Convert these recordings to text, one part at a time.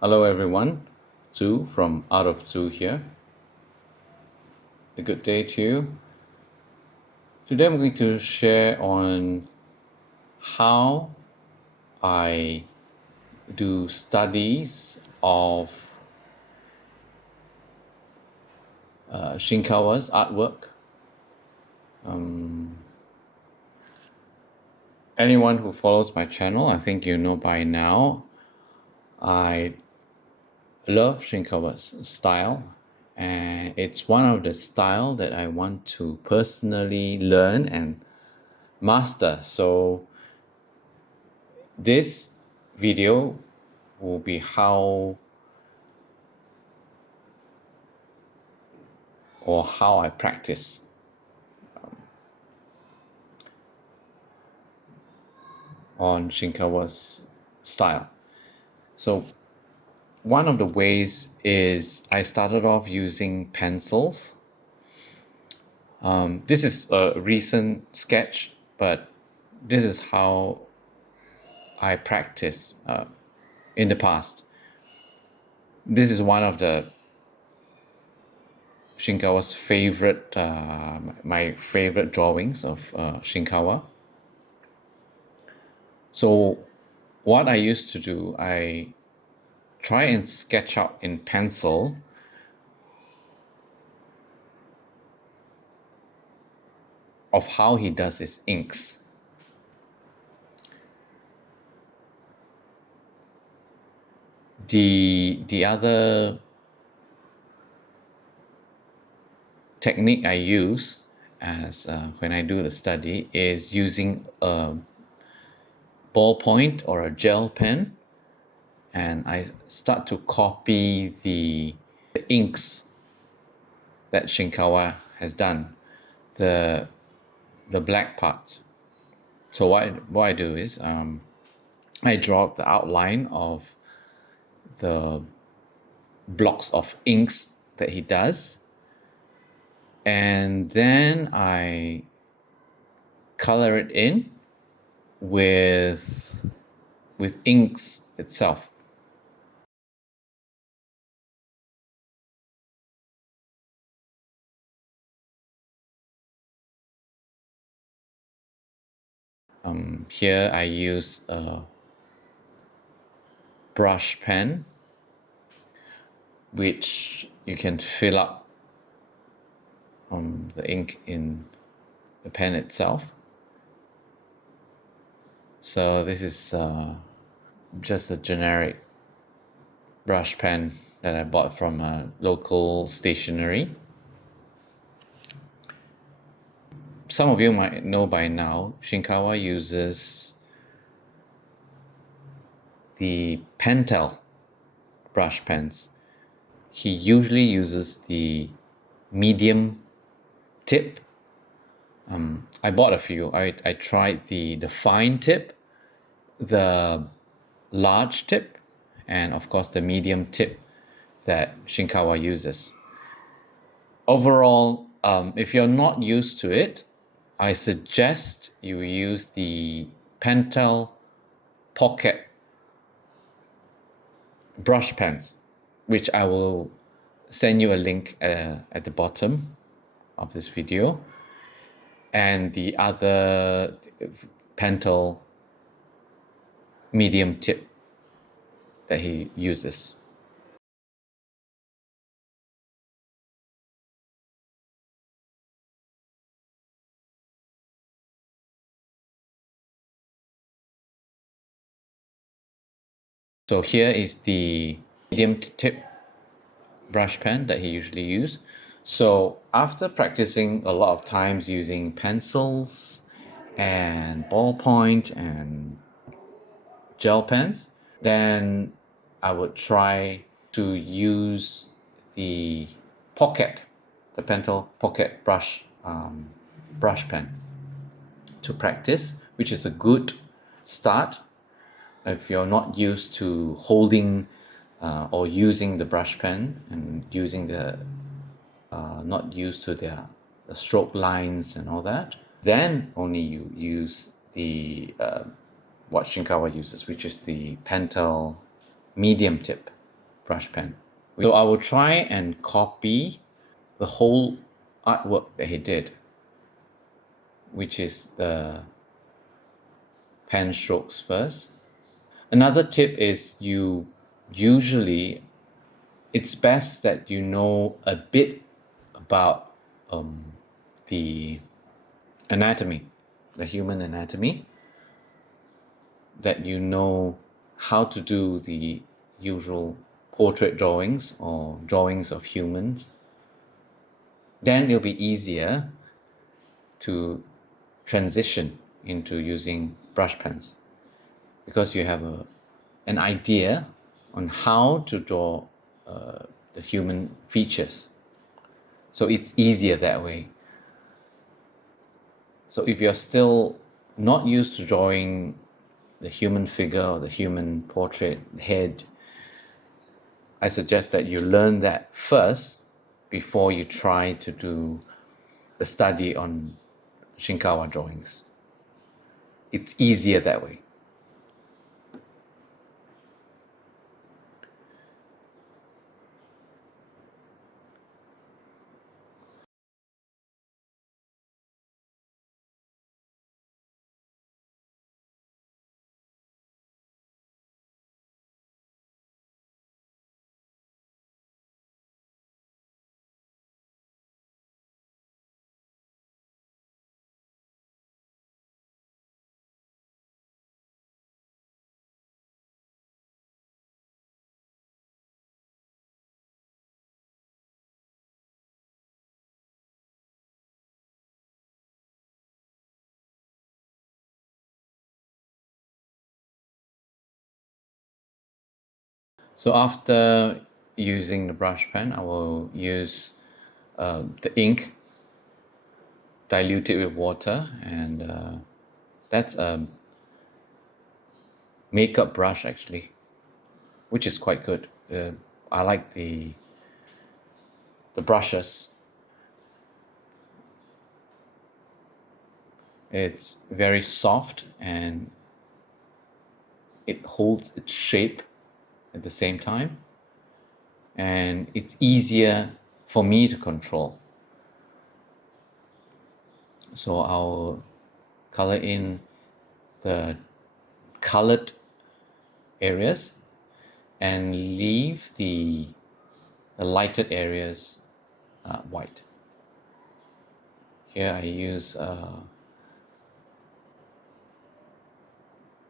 Hello everyone, Two from Out of Two here. A good day to you. Today I'm going to share on how I do studies of Shinkawa's artwork. Anyone who follows my channel, I think you know by now, I love Shinkawa's style, and it's one of the style that I want to personally learn and master. So this video will be how I practice on Shinkawa's style. So one of the ways is I started off using pencils. This is a recent sketch, but this is how I practice in the past. This is one of the Shinkawa's favorite, my favorite drawings of Shinkawa. So what I used to do, I try and sketch out in pencil of how he does his inks. The other technique I use as when I do the study is using a ballpoint or a gel pen, and I start to copy the inks that Shinkawa has done, the black part. So what I do is I draw the outline of the blocks of inks that he does, and then I color it in with inks itself. Here I use a brush pen, which you can fill up the ink in the pen itself. So this is just a generic brush pen that I bought from a local stationery. Some of you might know by now, Shinkawa uses the Pentel brush pens. He usually uses the medium tip. I bought a few. I tried the fine tip, the large tip, and of course the medium tip that Shinkawa uses. Overall, if you're not used to it, I suggest you use the Pentel Pocket brush pens, which I will send you a link at the bottom of this video, and the other Pentel medium tip that he uses. So here is the medium tip brush pen that he usually uses. So after practicing a lot of times using pencils and ballpoint and gel pens, then I would try to use the Pentel Pocket brush pen to practice, which is a good start if you're not used to holding or using the brush pen and using the not used to the stroke lines and all that. Then only you use the what Shinkawa uses, which is the Pentel medium tip. brush pen. So I will try and copy the whole artwork that he did, which is the pen strokes first. Another tip is it's best that you know a bit about the anatomy, the human anatomy, that you know how to do the usual portrait drawings or drawings of humans. Then it'll be easier to transition into using brush pens because you have an idea on how to draw the human features. So it's easier that way. So if you're still not used to drawing the human figure or the human portrait head, I suggest that you learn that first before you try to do the study on Shinkawa drawings. It's easier that way. So after using the brush pen, I will use the ink, dilute it with water, and that's a makeup brush actually, which is quite good. I like the brushes. It's very soft and it holds its shape at the same time, and it's easier for me to control. So I'll color in the colored areas and leave the lighted areas white. Here I use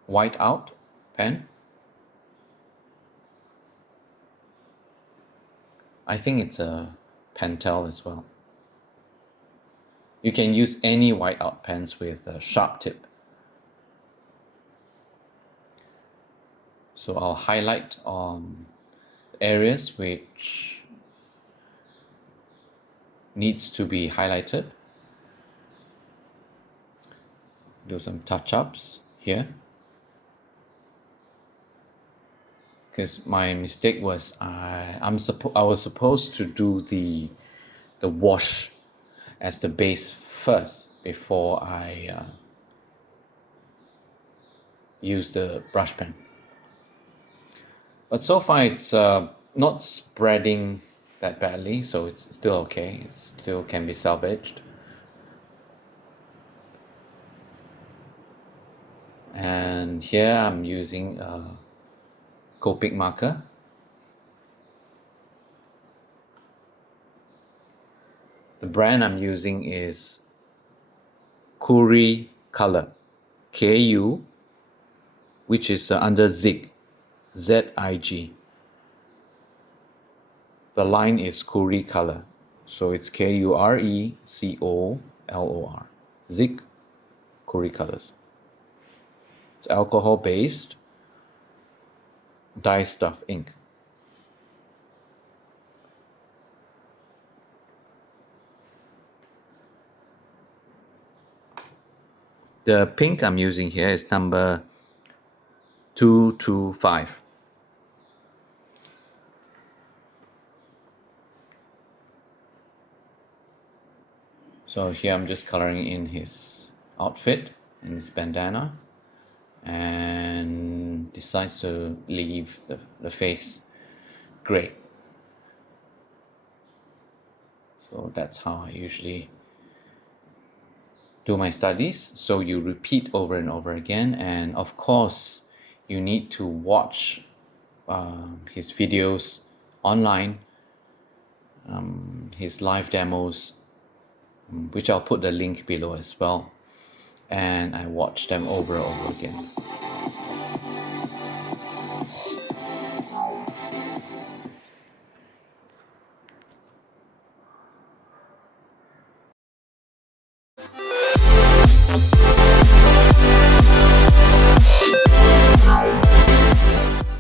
white out pen. I think it's a Pentel as well. You can use any white out pens with a sharp tip. So I'll highlight on areas which needs to be highlighted. Do some touch-ups here. Because my mistake was I was supposed to do the wash as the base first before I use the brush pen. But so far it's not spreading that badly, so it's still okay. It still can be salvaged. And here I'm using a Copic marker. The brand I'm using is Kuri Color, KU, which is under ZIG, ZIG. The line is Kuri Color, so it's KURECOLOR, ZIG, Kuri Colors. It's alcohol-based dye stuff ink. The pink I'm using here is number 225. So here I'm just coloring in his outfit and his bandana, and decides to leave the face great. So that's how I usually do my studies. So you repeat over and over again, and of course you need to watch his videos online, his live demos, which I'll put the link below as well, and I watch them over and over again.